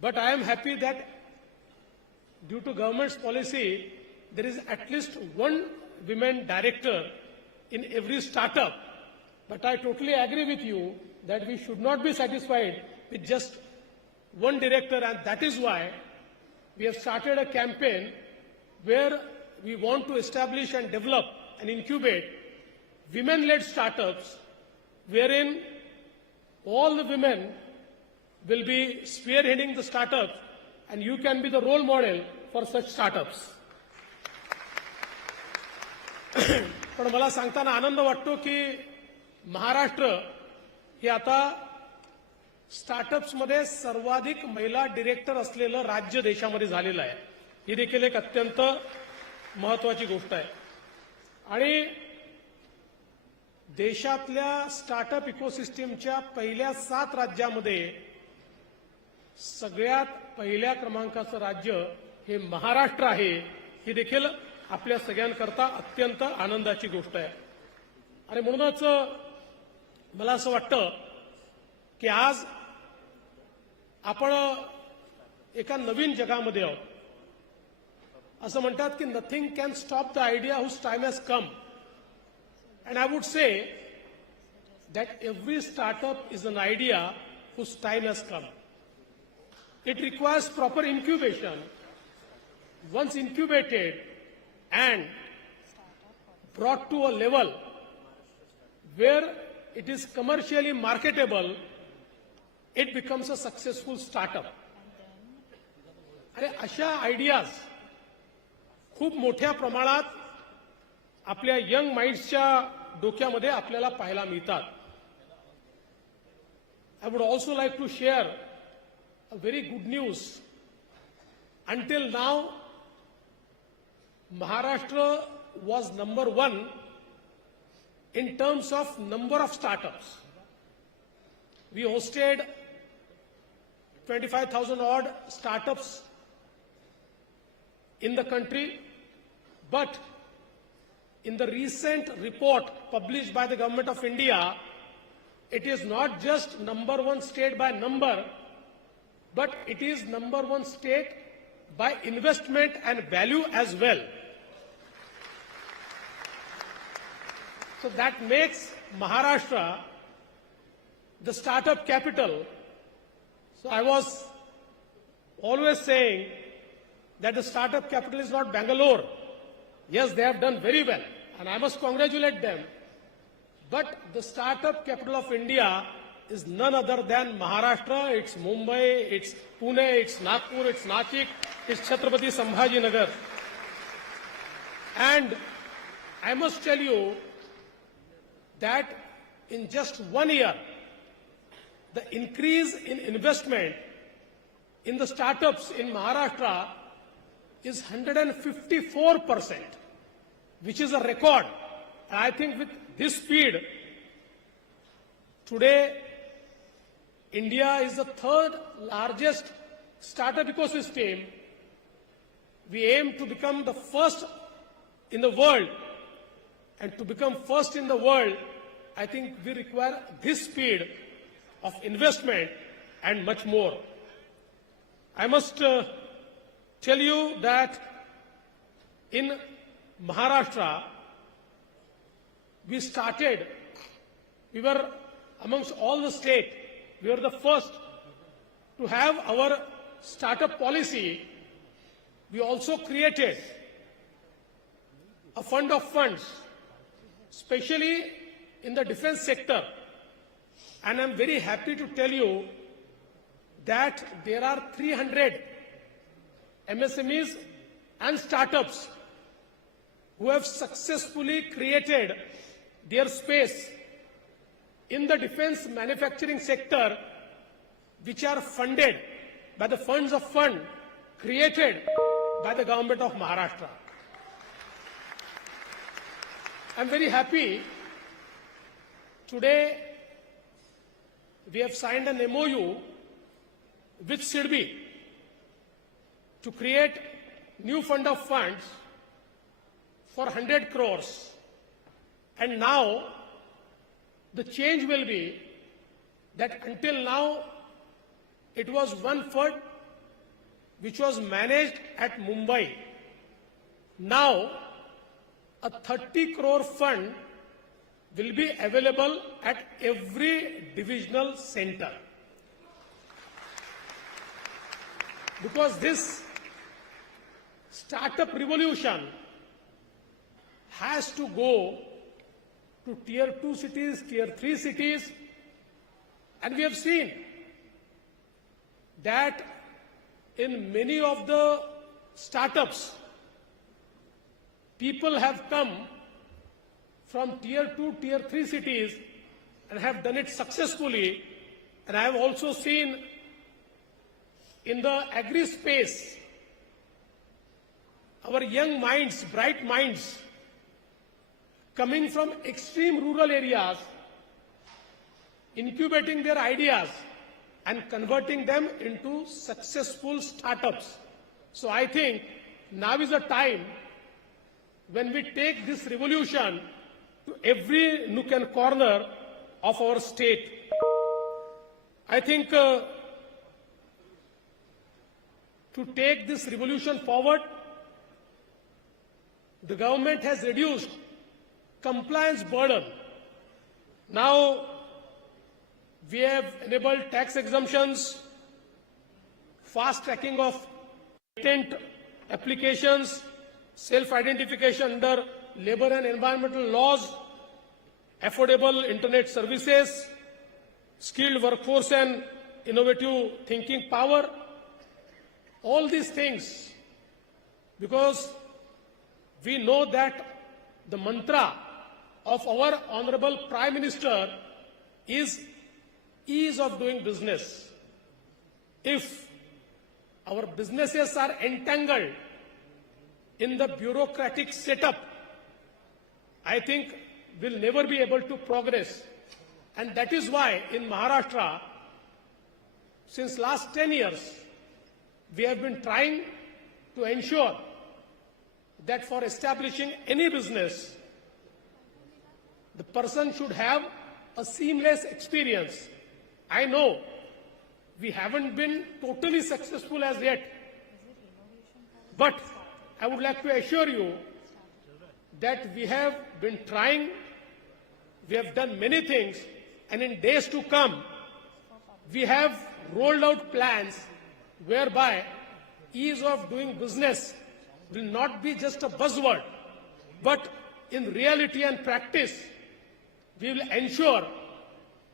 But I am happy that due to government's policy, there is at least one women director in every startup. But I totally agree with you that we should not be satisfied with just one director, and that is why we have started a campaign where we want to establish and develop and incubate women-led startups wherein all the women will be spearheading the startups and you can be the role model for such startups. पण मला सांगताना आनंद वाटतो की महाराष्ट्र हे आता स्टार्टअप्समध्ये सर्वाधिक महिला director असलेलं राज्य देशामध्ये झालेलं आहे. ही देखील एक अत्यंत महत्त्वाची गोष्ट आहे. आणि देशातल्या स्टार्टअप इकोसिस्टमच्या पहिल्या 7 राज्यामध्ये सगळ्यात पहिल्या क्रमांकाचं राज्य हे महाराष्ट्र आहे. ही देखील आपल्या सगळ्यांकरता अत्यंत आनंदाची गोष्ट आहे. आणि म्हणूनच मला असं वाटतं की आज आपण एका नवीन जगामध्ये आहोत. असं म्हणतात की nothing can stop the idea whose time has come. And I would say that every startup is an idea whose time has come. It requires proper incubation. Once incubated and brought to a level where it is commercially marketable, it becomes a successful startup. आणि अशा ideas खूप मोठ्या प्रमाणात आपल्या young माइंड्सच्या डोक्यामध्ये आपल्याला पाहायला मिळतात. I would also like to share a very good news. Until now, Maharashtra was number 1 in terms of number of startups. We hosted 25,000 odd startups in the country, but in the recent report published by the Government of India, it is not just number 1 state by number, but it is number 1 state by investment and value as well. So that makes Maharashtra the startup capital. So I was always saying that the startup capital is not Bangalore. Yes, they have done very well, and I must congratulate them. But the startup capital of India is none other than Maharashtra. It's Mumbai, it's Pune, it's Nagpur, it's Nashik, it's Chhatrapati Sambhajinagar. And I must tell you that in just 1 year, the increase in investment in the startups in Maharashtra is 154%, which is a record. And I think with this speed, today India is the 3rd largest startup ecosystem. We aim to become the first in the world. And to become first in the world, I think we require this speed of investment and much more. I must tell you that in Maharashtra, we were amongst all the states, we were the first to have our startup policy. We also created a fund of funds, especially in the defense sector. And I'm very happy to tell you that there are 300 MSMEs and startups who have successfully created their space in the defense manufacturing sector, which are funded by the funds of fund created by the government of Maharashtra. I'm very happy. Today, we have signed an MOU with SIDBI to create new fund of funds for 100 crores. And now, the change will be that until now, it was 1/3 which was managed at Mumbai. Now, a 30 crore fund will be available at every divisional center. Because this startup revolution has to go to tier 2 cities, tier 3 cities, and we have seen that in many of the startups, people have come from tier 2, tier 3 cities and have done it successfully. And I have also seen in the agri space, our young minds, bright minds, coming from extreme rural areas, incubating their ideas and converting them into successful startups. So I think now is the time when we take this revolution to every nook and corner of our state. I think to take this revolution forward, the government has reduced compliance burden. Now, we have enabled tax exemptions, fast tracking of patent applications, self-identification under labor and environmental laws, affordable internet services, skilled workforce and innovative thinking power. All these things, because we know that the mantra of our Honorable Prime Minister is ease of doing business. If our businesses are entangled in the bureaucratic setup, I think we'll never be able to progress. And that is why in Maharashtra, since last 10 years, we have been trying to ensure that for establishing any business, the person should have a seamless experience. I know we haven't been totally successful as yet, but I would like to assure you that we have been trying, we have done many things, and in days to come, we have rolled out plans whereby ease of doing business will not be just a buzzword, but in reality and practice, we will ensure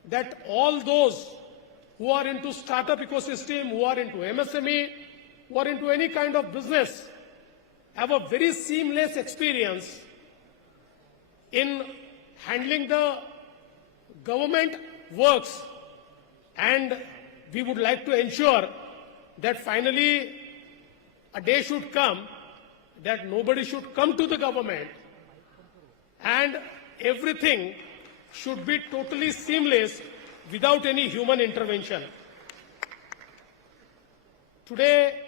that all those who are into startup ecosystem, who are into MSME, who are into any kind of business, have a very seamless experience in handling the government works, and we would like to ensure that finally a day should come that nobody should come to the government and everything should be totally seamless without any human intervention. Today,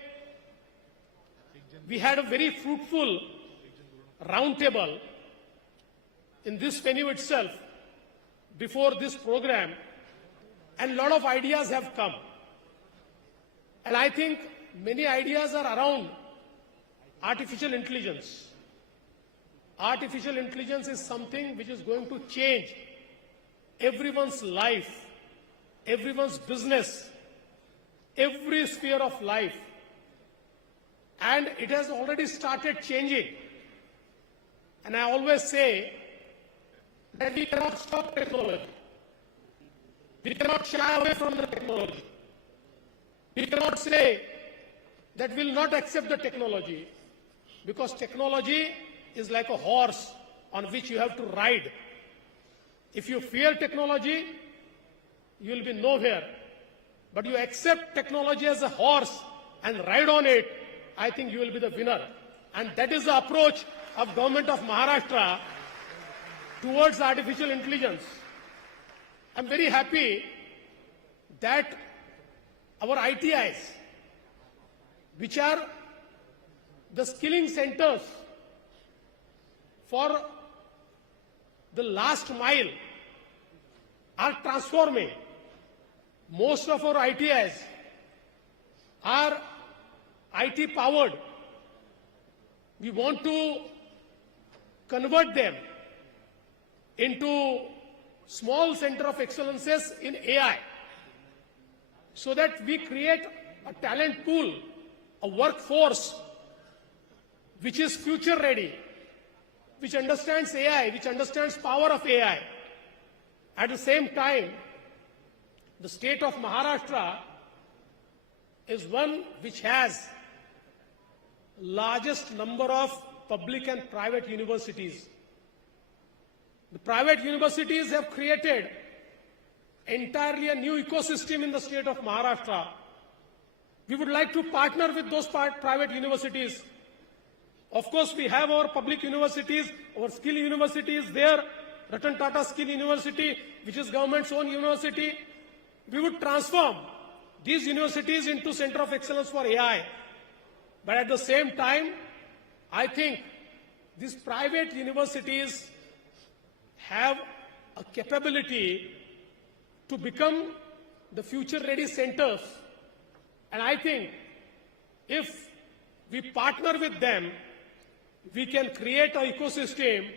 we had a very fruitful roundtable in this venue itself before this program, and a lot of ideas have come. And I think many ideas are around artificial intelligence. Artificial intelligence is something which is going to change everyone's life, everyone's business, every sphere of life. And it has already started changing. And I always say that we cannot stop technology. We cannot shy away from the technology. We cannot say that we will not accept the technology, because technology is like a horse on which you have to ride. If you fear technology, you will be nowhere. But you accept technology as a horse and ride on it, I think you will be the winner. And that is the approach of government of Maharashtra towards artificial intelligence. I'm very happy that our ITIs, which are the skilling centers for the last mile, are transforming. Most of our ITIs are IT powered. We want to convert them into small center of excellences in AI so that we create a talent pool, a workforce which is future ready, which understands AI, which understands power of AI. At the same time, the state of Maharashtra is one which has largest number of public and private universities. The private universities have created entirely a new ecosystem in the state of Maharashtra. We would like to partner with those private universities. Of course, we have our public universities, our skill universities there, Ratan Tata Skill University, which is government's own university. We would transform these universities into center of excellence for AI. But at the same time, I think these private universities have a capability to become the future-ready centers. And I think if we partner with them, we can create an ecosystem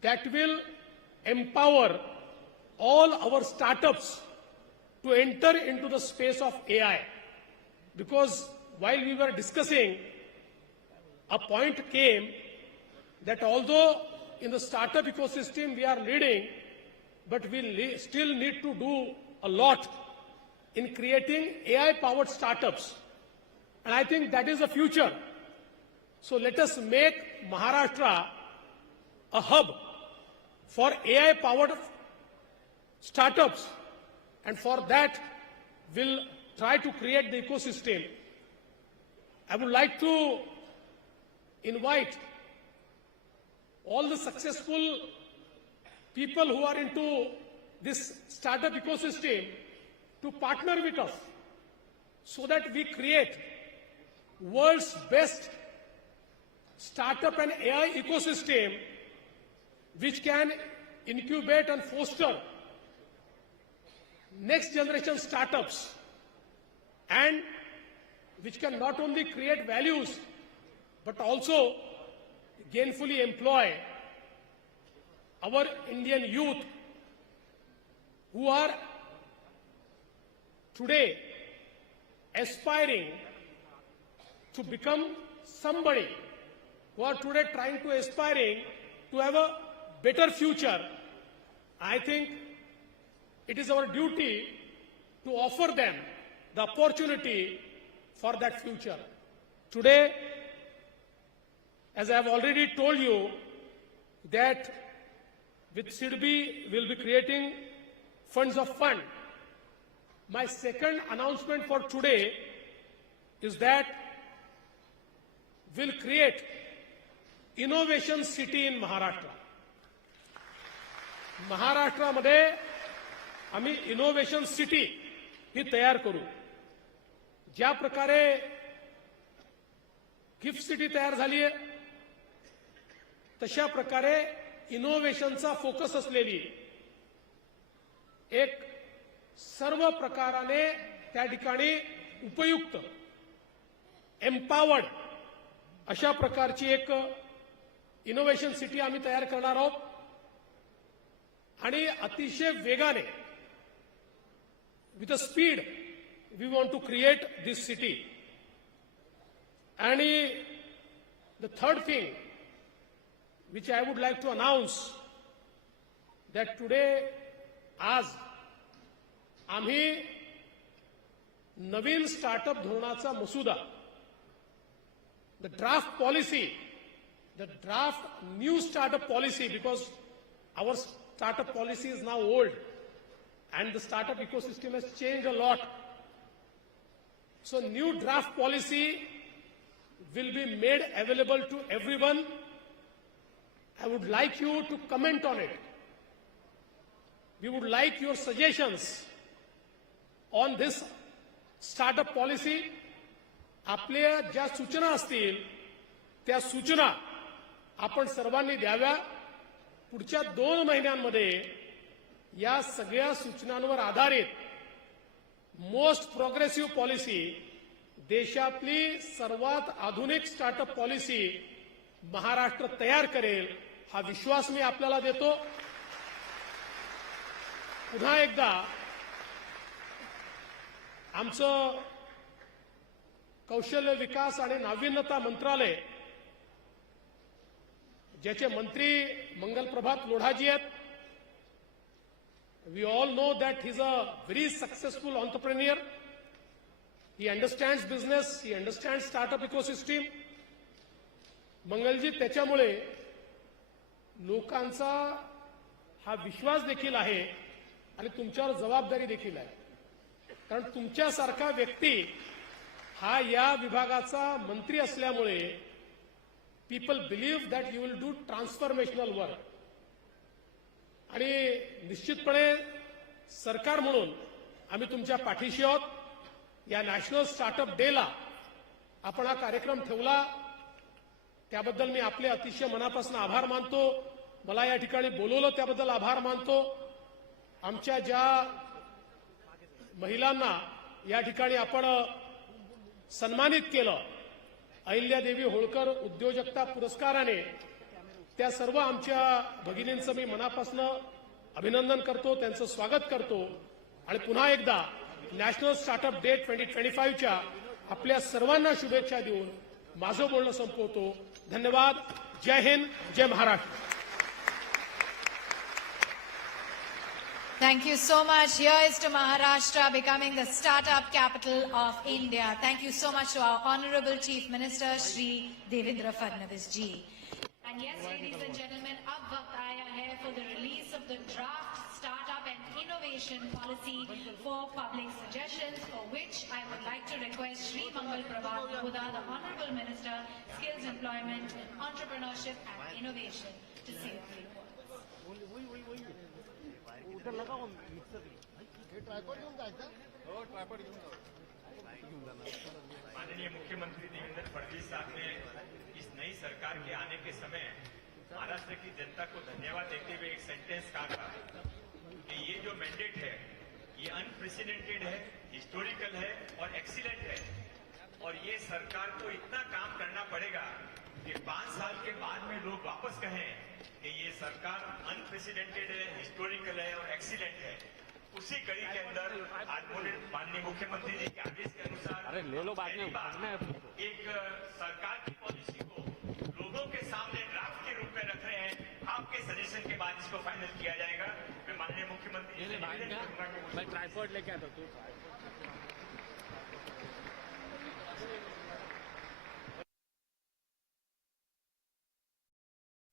that will empower all our startups to enter into the space of AI. Because while we were discussing, a point came that although in the startup ecosystem we are leading, but we still need to do a lot in creating AI-powered startups. And I think that is the future. So let us make Maharashtra a hub for AI-powered startups. And for that, we'll try to create the ecosystem. I would like to invite all the successful people who are into this startup ecosystem to partner with us so that we create world's best startup and AI ecosystem which can incubate and foster next generation startups and which can not only create values but also gainfully employ our Indian youth who are today aspiring to become somebody, who are today trying to aspiring to have a better future. I think it is our duty to offer them the opportunity for that future. Today, as I have already told you, that with SIDBI we will be creating funds of fund. My second announcement for today is that we'll create Innovation City in Maharashtra. महाराष्ट्रामध्ये आम्ही innovation city ही तयार करू. ज्या प्रकारे gift city तयार झाली आहे तशा प्रकारे इनोव्हेशनचा फोकस असलेली एक सर्व प्रकाराने त्या ठिकाणी उपयुक्त एम्पावर्ड अशा प्रकारची एक इनोव्हेशन सिटी आम्ही तयार करणार आहोत आणि अतिशय वेगाने with a speed we want to create this city. And the third thing which I would like to announce that today आज आम्ही नवीन स्टार्टअप धोरणाचा मसुदा, the draft policy, the draft new startup policy, because our startup policy is now old and the startup ecosystem has changed a lot. So new draft policy will be made available to everyone. I would like you to comment on it. We would like your suggestions on this startup policy. आपल्या ज्या सूचना असतील त्या सूचना आपण सर्वांनी द्याव्या. पुढच्या 2 महिन्यांमध्ये या सगळ्या सूचनांवर आधारित मोस्ट प्रोग्रेसिव्ह पॉलिसी देशातली सर्वात आधुनिक स्टार्टअप पॉलिसी महाराष्ट्र तयार करेल, हा विश्वास मी आपल्याला देतो। पुन्हा एकदा आमचं कौशल्य विकास आणि नाविन्यता मंत्रालय, ज्याचे मंत्री मंगलप्रभात लोढाजी आहेत, we all know that he's a very successful entrepreneur. He understands business, he understands startup ecosystem. Mangalji, त्याच्यामुळे लोकांचा हा विश्वास देखील आहे आणि तुमच्यावर जबाबदारी देखील आहे, कारण तुमच्यासारखा व्यक्ती हा या विभागाचा मंत्री असल्यामुळे people believe that you will do transformational work. आणि निश्चितपणे सरकार म्हणून आम्ही तुमच्या पाठीशी आहोत। या नॅशनल स्टार्टअप डेला आपण हा कार्यक्रम ठेवला, त्याबद्दल मी आपले अतिशय मनापासून आभार मानतो। मला या ठिकाणी बोलवलं त्याबद्दल आभार मानतो। आमच्या ज्या महिलांना या ठिकाणी आपण सन्मानित केलं, अहिल्यादेवी होळकर उद्योजकता पुरस्काराने, त्या सर्व आमच्या भगिनींचं मी मनापासून अभिनंदन करतो, त्यांचं स्वागत करतो आणि पुन्हा एकदा नॅशनल स्टार्टअप डे 2025च्या आपल्या सर्वांना शुभेच्छा देऊन माझं बोलणं संपवतो। धन्यवाद। जय हिंद, जय Maharashtra. Thank you so much. Here is to Maharashtra becoming the startup capital of India. Thank you so much to our Honorable Chief Minister, Shri Devendra Fadnavis ji. And yes, ladies and gentlemen, अब वक्त आया है for the release of the draft startup and innovation policy for public suggestions, for which I would like to request Shri Mangal Prabhat Loda, the Honorable Minister, Skills, Employment, Entrepreneurship and Innovation, to say a few words. माननीय मुख्यमंत्री देवेंद्र फडणवीस साहब ने इस नई सरकार के आने के समय महाराष्ट्र की जनता को धन्यवाद देते हुए एक सेंटेंस कहा था कि ये जो मैंडेट है ये अनप्रेसिडेंटेड है, हिस्टोरिकल है और एक्सीलेंट है, और ये सरकार को इतना काम करना पड़ेगा कि 5 साल के बाद में लोग वापस कहें कि ये सरकार अनप्रेसिडेंटेड है, हिस्टोरिकल है और एक्सीलेंट है। उसी कड़ी के अंदर आज माननीय मुख्यमंत्री जी के आदेश के अनुसार एक सरकार की पॉलिसी को लोगों के सामने ड्राफ्ट के रूप में रख रहे हैं। आपके सजेशन के बाद इसको फाइनल किया जाएगा। मैं माननीय मुख्यमंत्री जी से मैं ट्राइपॉड लेके आता हूं।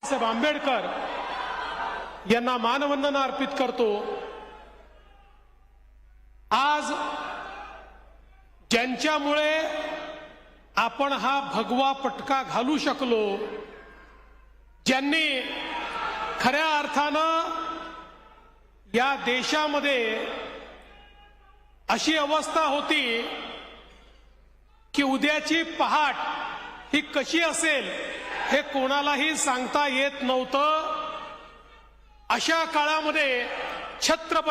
साहेब आंबेडकर यांना मानवंदना अर्पित करतो। आज ज्यांच्यामुळे आपण हा भगवा पटका घालू शकलो, ज्यांनी खऱ्या अर्थानं या देशामध्ये अशी अवस्था होती की उद्याची पहाट ही कशी असेल हे कोणालाही सांगता येत नव्हतं। अशा काळामध्ये छत्रपती